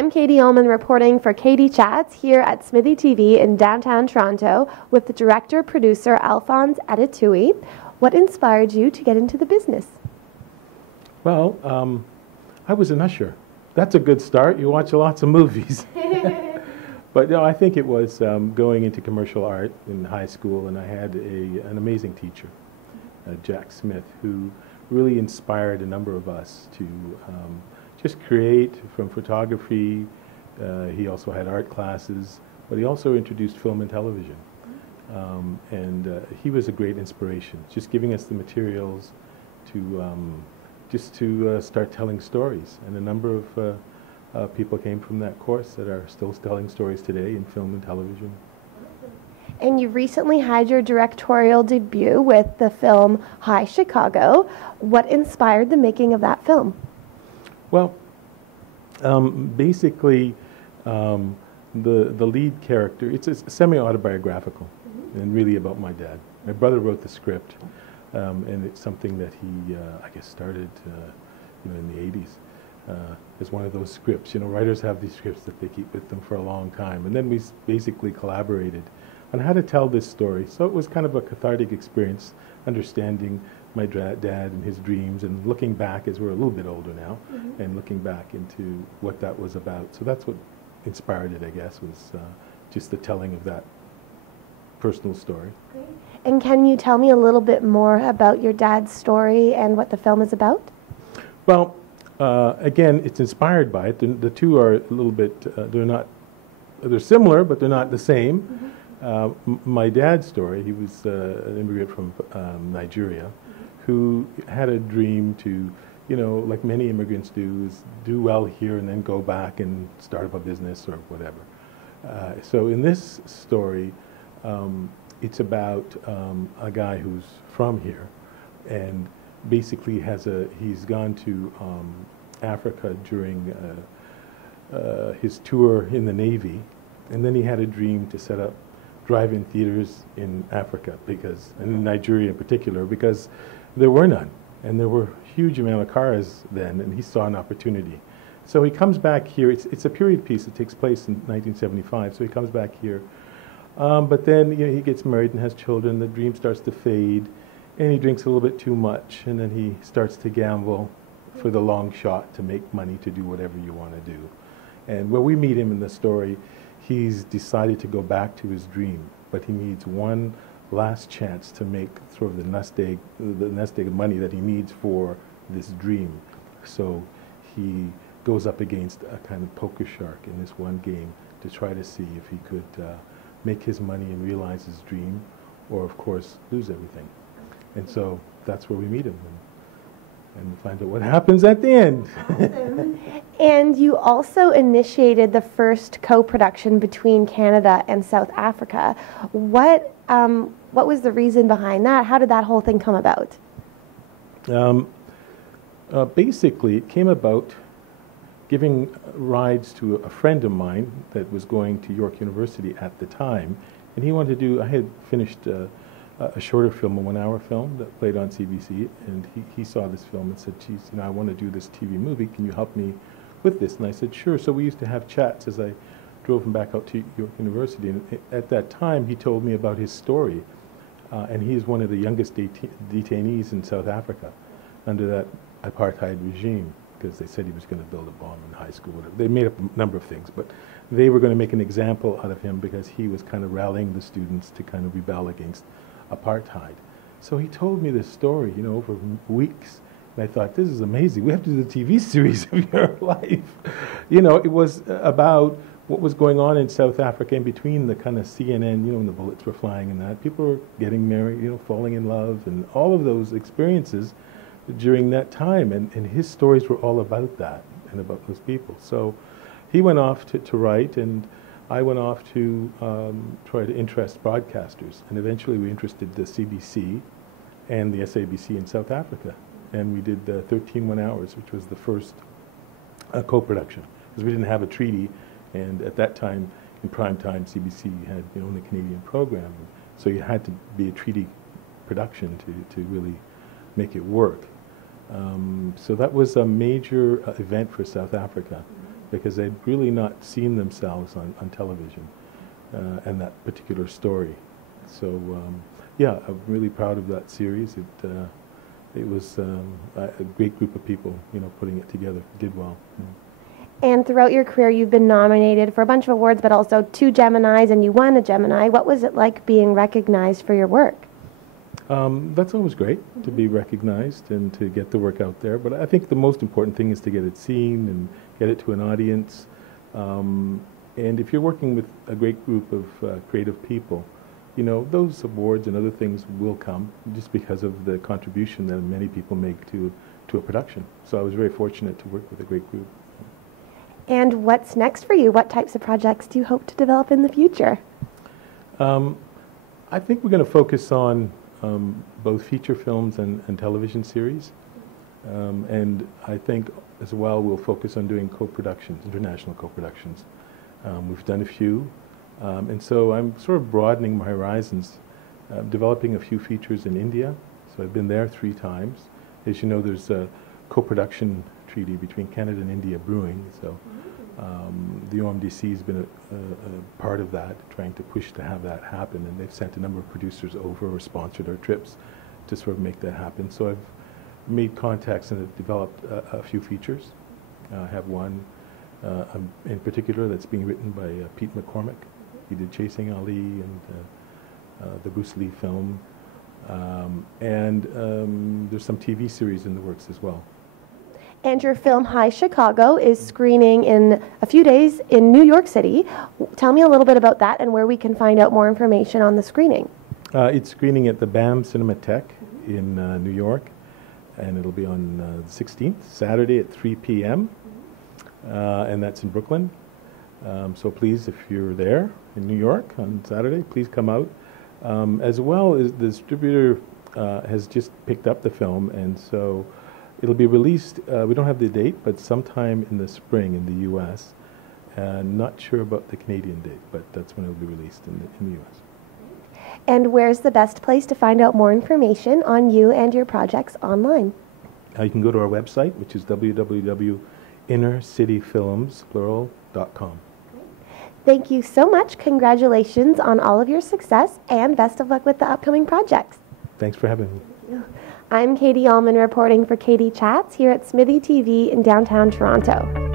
I'm Katie Uhlmann reporting for Katie Chats here at SMITHEE TV in downtown Toronto with the director-producer Alfons Adetuyi. What inspired you to get into the business? Well, I was an usher. That's a good start. You watch lots of movies. But no, I think it was going into commercial art in high school, and I had an amazing teacher, Jack Smith, who really inspired a number of us to just create from photography. He also had art classes, but he also introduced film and television. He was a great inspiration, just giving us the materials to start telling stories. And a number of people came from that course that are still telling stories today in film and television. And you recently had your directorial debut with the film Hi, Chicago. What inspired the making of that film? Well, basically, the lead character, it's semi-autobiographical and really about my dad. My brother wrote the script, and it's something that he, I guess, started in the 80s. As one of those scripts. Writers have these scripts that they keep with them for a long time. And then we basically collaborated on how to tell this story. So it was kind of a cathartic experience, understanding my dad and his dreams, and looking back, as we're a little bit older now, and looking back into what that was about. So that's what inspired it, I guess, was just the telling of that personal story. Great. And can you tell me a little bit more about your dad's story and what the film is about? Well, again, it's inspired by it. The two are a little bit, they're similar, but they're not the same. My dad's story, he was an immigrant from Nigeria who had a dream to, like many immigrants do, is do well here and then go back and start up a business or whatever. So in this story, it's about a guy who's from here and basically he's gone to Africa during his tour in the Navy, and then he had a dream to set up drive-in theaters in Africa, and in Nigeria in particular, because there were none, and there were a huge amount of cars then, and he saw an opportunity. So he comes back here. It's a period piece that takes place in 1975, so he comes back here. But then he gets married and has children. The dream starts to fade, and he drinks a little bit too much, and then he starts to gamble for the long shot to make money to do whatever you want to do. And where we meet him in the story, he's decided to go back to his dream, but he needs one last chance to make sort of the nest egg of money that he needs for this dream. So he goes up against a kind of poker shark in this one game to try to see if he could make his money and realize his dream, or of course lose everything. And so that's where we meet him and find out what happens at the end. Awesome. And you also initiated the first co-production between Canada and South Africa. What was the reason behind that? How did that whole thing come about? Basically, it came about giving rides to a friend of mine that was going to York University at the time, and he wanted to do, I had finished a shorter film, a 1-hour film that played on CBC, and he saw this film and said, geez, I want to do this TV movie, can you help me with this? And I said, sure. So we used to have chats as I drove him back out to York University, and at that time he told me about his story, and he is one of the youngest detainees in South Africa under that apartheid regime, because they said he was going to build a bomb in high school. They made up a number of things, but they were going to make an example out of him because he was kind of rallying the students to kind of rebel against apartheid. So he told me this story, over weeks, and I thought, this is amazing. We have to do the TV series of your life. It was about what was going on in South Africa in between the kind of CNN, when the bullets were flying and that. People were getting married, falling in love, and all of those experiences during that time, and his stories were all about that and about those people. So he went off to write, and I went off to try to interest broadcasters, and eventually we interested the CBC and the SABC in South Africa, and we did 13 1-hours, which was the first co-production, because we didn't have a treaty, and at that time, in prime time, CBC had the only Canadian program, so you had to be a treaty production to really make it work. So that was a major event for South Africa. because they'd really not seen themselves on television and that particular story. So yeah, I'm really proud of that series. It was a great group of people, putting it together. Did well. And throughout your career, you've been nominated for a bunch of awards, but also 2 Geminis, and you won a Gemini. What was it like being recognized for your work? That's always great, to be recognized and to get the work out there. But I think the most important thing is to get it seen and get it to an audience. And if you're working with a great group of creative people, those awards and other things will come just because of the contribution that many people make to a production. So I was very fortunate to work with a great group. And what's next for you? What types of projects do you hope to develop in the future? I think we're going to focus on both feature films and television series. And I think as well we'll focus on doing co-productions, international co-productions. We've done a few. And so I'm sort of broadening my horizons, developing a few features in India. So I've been there 3 times. As you know, there's a co-production treaty between Canada and India brewing. So the OMDC has been a part of that, trying to push to have that happen. And they've sent a number of producers over or sponsored our trips to sort of make that happen. So I've made contacts and have developed a few features. I have one in particular that's being written by Pete McCormick. He did Chasing Ali and the Bruce Lee film. And there's some TV series in the works as well. And your film Hi Chicago is screening in a few days in New York City. Tell me a little bit about that and where we can find out more information on the screening. It's screening at the BAM Cinematheque in New York, and it'll be on the 16th, Saturday at 3 p.m., and that's in Brooklyn. So please, if you're there in New York on Saturday, please come out. As well as the distributor has just picked up the film, and so it'll be released, we don't have the date, but sometime in the spring in the U.S. Not sure about the Canadian date, but that's when it'll be released in the U.S. And where's the best place to find out more information on you and your projects online? You can go to our website, which is www.innercityfilms.com. Thank you so much. Congratulations on all of your success, and best of luck with the upcoming projects. Thanks for having me. I'm Katie Uhlmann reporting for Katie Chats here at SMITHEE TV in downtown Toronto.